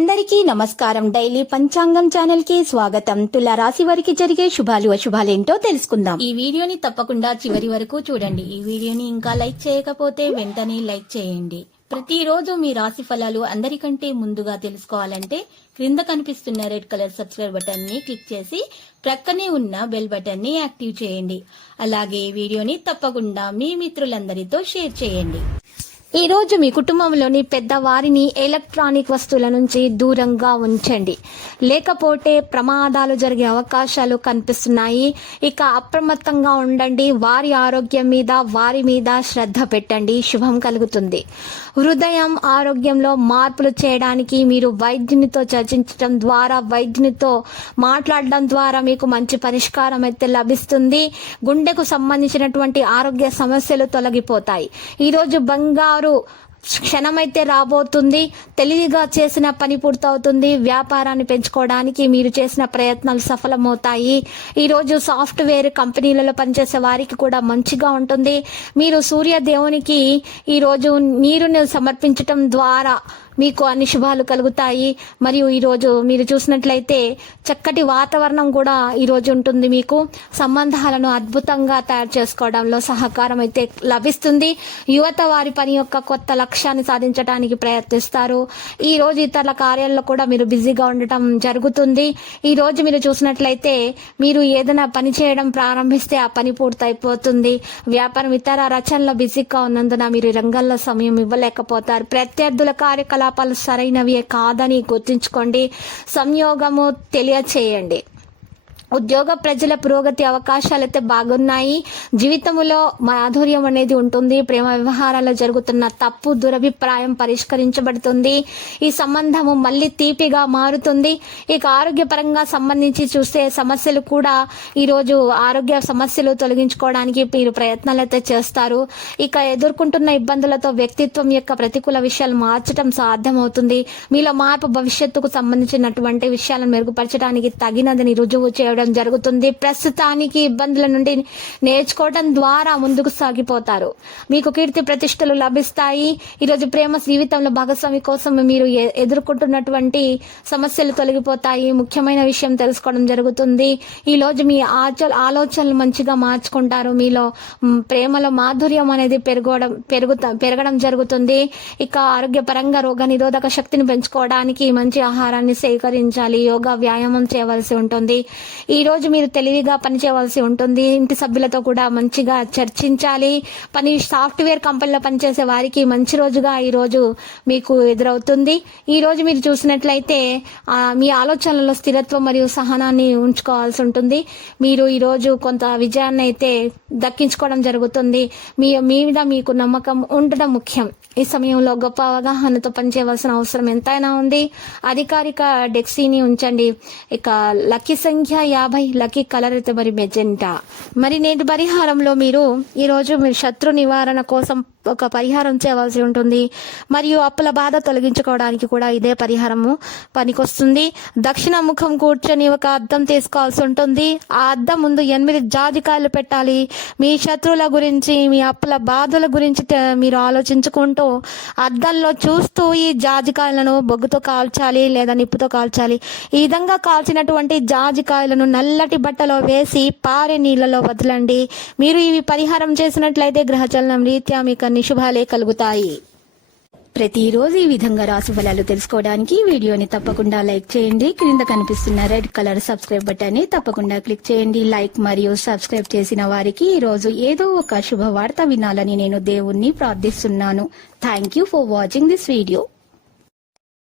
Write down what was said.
అందరికీ నమస్కారం. డైలీ పంచాంగం ఛానల్ కి స్వాగతం. తుల రాశి వారికి జరిగే శుభాలు అశుభాలేంటో తెలుసుకుందాం. ఈ వీడియోని తప్పకుండా చివరి వరకు చూడండి. ఈ వీడియోని ఇంకా లైక్ చేయకపోతే వెంటనే లైక్ చేయండి. ప్రతిరోజు మీ రాశి ఫలాలు అందరికంటే ముందుగా తెలుసుకోవాలంటే క్రింద కనిపిస్తున్న రెడ్ కలర్ సబ్స్క్రైబ్ బటన్ ని క్లిక్ చేసి ప్రక్కనే ఉన్న బెల్ బటన్ ని యాక్టివ్ చేయండి. అలాగే ఈ వీడియోని తప్పకుండా మీ మిత్రులందరితో షేర్ చేయండి. ఈ రోజు మీ కుటుంబంలోని పెద్దవారిని ఎలక్ట్రానిక్ వస్తువుల నుంచి దూరంగా ఉంచండి, లేకపోతే ప్రమాదాలు జరిగే అవకాశాలు కనిపిస్తున్నాయి. ఇక అప్రమత్తంగా ఉండండి. వారి ఆరోగ్యం మీద వారి మీద శ్రద్ధ పెట్టండి, శుభం కలుగుతుంది. హృదయం ఆరోగ్యంలో మార్పులు చేయడానికి మీరు వైద్యునితో చర్చించడం ద్వారా, వైద్యునితో మాట్లాడడం ద్వారా మీకు మంచి పరిష్కారం అయితే లభిస్తుంది. గుండెకు సంబంధించినటువంటి ఆరోగ్య సమస్యలు తొలగిపోతాయి. ఈరోజు బంగారు క్షణమైతే రాబోతుంది. తెలివిగా చేసిన పని పూర్తవుతుంది. వ్యాపారాన్ని పెంచుకోవడానికి మీరు చేసిన ప్రయత్నాలు సఫలమవుతాయి. ఈరోజు సాఫ్ట్వేర్ కంపెనీలలో పనిచేసే వారికి కూడా మంచిగా ఉంటుంది. మీరు సూర్యదేవునికి ఈరోజు నీరుని సమర్పించటం ద్వారా మీకు అన్ని శుభాలు కలుగుతాయి. మరియు ఈరోజు మీరు చూసినట్లయితే చక్కటి వాతావరణం కూడా ఈరోజు ఉంటుంది. మీకు సంబంధాలను అద్భుతంగా తయారు చేసుకోవడంలో సహకారం అయితే లభిస్తుంది. యువత వారి పని యొక్క కొత్త లక్ష్యాన్ని సాధించడానికి ప్రయత్నిస్తారు. ఈ రోజు ఇతరుల కార్యాల్లో కూడా మీరు బిజీగా ఉండటం జరుగుతుంది. ఈ రోజు మీరు చూసినట్లయితే మీరు ఏదైనా పని చేయడం ప్రారంభిస్తే ఆ పని పూర్తయిపోతుంది. వ్యాపారం ఇతర రచనలో బిజీగా ఉన్నందున మీరు రంగంలో సమయం ఇవ్వలేకపోతారు. ప్రత్యర్థుల కార్యకలాపాలు సరైనవి కాదని గుర్తుంచుకోండి. సంయోగము తెలియచేయండి. ఉద్యోగ ప్రజల పురోగతి అవకాశాలైతే బాగున్నాయి. జీవితంలో మాధుర్యం అనేది ఉంటుంది. ప్రేమ వ్యవహారాల్లో జరుగుతున్న తప్పు దురభిప్రాయం పరిష్కరించబడుతుంది. ఈ సంబంధము మళ్ళీ తీపిగా మారుతుంది. ఇక ఆరోగ్యపరంగా సంబంధించి చూస్తే సమస్యలు కూడా ఈరోజు ఆరోగ్య సమస్యలు తొలగించుకోవడానికి మీరు ప్రయత్నాలు అయితే చేస్తారు. ఇక ఎదుర్కొంటున్న ఇబ్బందులతో వ్యక్తిత్వం యొక్క ప్రతికూల విషయాలు మార్చడం సాధ్యమవుతుంది. మీలో మార్పు భవిష్యత్తుకు సంబంధించినటువంటి విషయాలను మెరుగుపరచడానికి తగినదని రుజువు చేయడం జరుగుతుంది. ప్రస్తుతానికి ఇబ్బందుల నుండి నేర్చుకోవడం ద్వారా ముందుకు సాగిపోతారు. మీకు కీర్తి ప్రతిష్టలు లభిస్తాయి. ఈరోజు ప్రేమ జీవితంలో భాగస్వామి కోసం మీరు ఎదుర్కొంటున్నటువంటి సమస్యలు తొలగిపోతాయి. ముఖ్యమైన విషయం తెలుసుకోవడం జరుగుతుంది. ఈ రోజు మీ ఆలోచనలు మంచిగా మార్చుకుంటారు. మీలో ప్రేమలో మాధుర్యం అనేది పెరగడం జరుగుతుంది. ఇక ఆరోగ్యపరంగా రోగ నిరోధక శక్తిని పెంచుకోవడానికి మంచి ఆహారాన్ని సేకరించాలి. యోగా వ్యాయామం చేయవలసి ఉంటుంది. ఈ రోజు మీరు తెలివిగా పనిచేయవలసి ఉంటుంది. ఇంటి సభ్యులతో కూడా మంచిగా చర్చించాలి. సాఫ్ట్వేర్ కంపెనీలో పనిచేసే వారికి మంచి రోజుగా ఈ రోజు మీకు ఎదురవుతుంది. ఈ రోజు మీరు చూసినట్లయితే మీ ఆలోచనలలో స్థిరత్వం మరియు సహనాన్ని ఉంచుకోవాల్సి ఉంటుంది. మీరు ఈ రోజు కొంత విజయాన్ని అయితే దక్కించుకోవడం జరుగుతుంది. మీ మీద మీకు నమ్మకం ఉండడం ముఖ్యం. ఈ సమయంలో గొప్ప అవగాహనతో పనిచేయవలసిన అవసరం ఎంతైనా ఉంది. అధికారిక డెక్సీని ఉంచండి. ఇక లక్కీ సంఖ్య 50, లక్కీ కలర్ అయితే మరి మెజెంటా. మరి నేటి పరిహారంలో మీరు ఈరోజు మీరు శత్రు నివారణ కోసం ఒక పరిహారం చేయవలసి ఉంటుంది. మరియు అప్పుల బాధ తొలగించుకోవడానికి కూడా ఇదే పరిహారము పనికొస్తుంది. దక్షిణ ముఖం కూర్చొని ఒక అద్దం తీసుకోవాల్సి ఉంటుంది. ఆ అద్దం ముందు 8 జాజికాయలు పెట్టాలి. మీ శత్రువుల గురించి, మీ అప్పుల బాధల గురించి మీరు ఆలోచించుకుంటూ అద్దంలో చూస్తూ ఈ జాజికాయలను బొగ్గుతో కాల్చాలి లేదా నిప్పుతో కాల్చాలి. ఈ విధంగా కాల్చినటువంటి జాజికాయలను నల్లటి బట్టలో వేసి పారే నీళ్లలో వదలండి. మీరు ఇవి పరిహారం చేసినట్లయితే గ్రహచలనం రీత్యా మీకు శుభాలే కలుగుతాయి. ప్రతిరోజు ఈ విధంగా రాశి ఫలాలు తెలుసుకోవడానికి వీడియోని తప్పకుండా లైక్ చేయండి. క్రింద కనిపిస్తున్న రెడ్ కలర్ సబ్స్క్రైబ్ బటన్ ని తప్పకుండా క్లిక్ చేయండి. లైక్ మరియు సబ్స్క్రైబ్ చేసిన వారికి ఈ రోజు ఏదో ఒక శుభవార్త వినాలని నేను దేవుణ్ణి ప్రార్థిస్తున్నాను. Thank you for watching this video.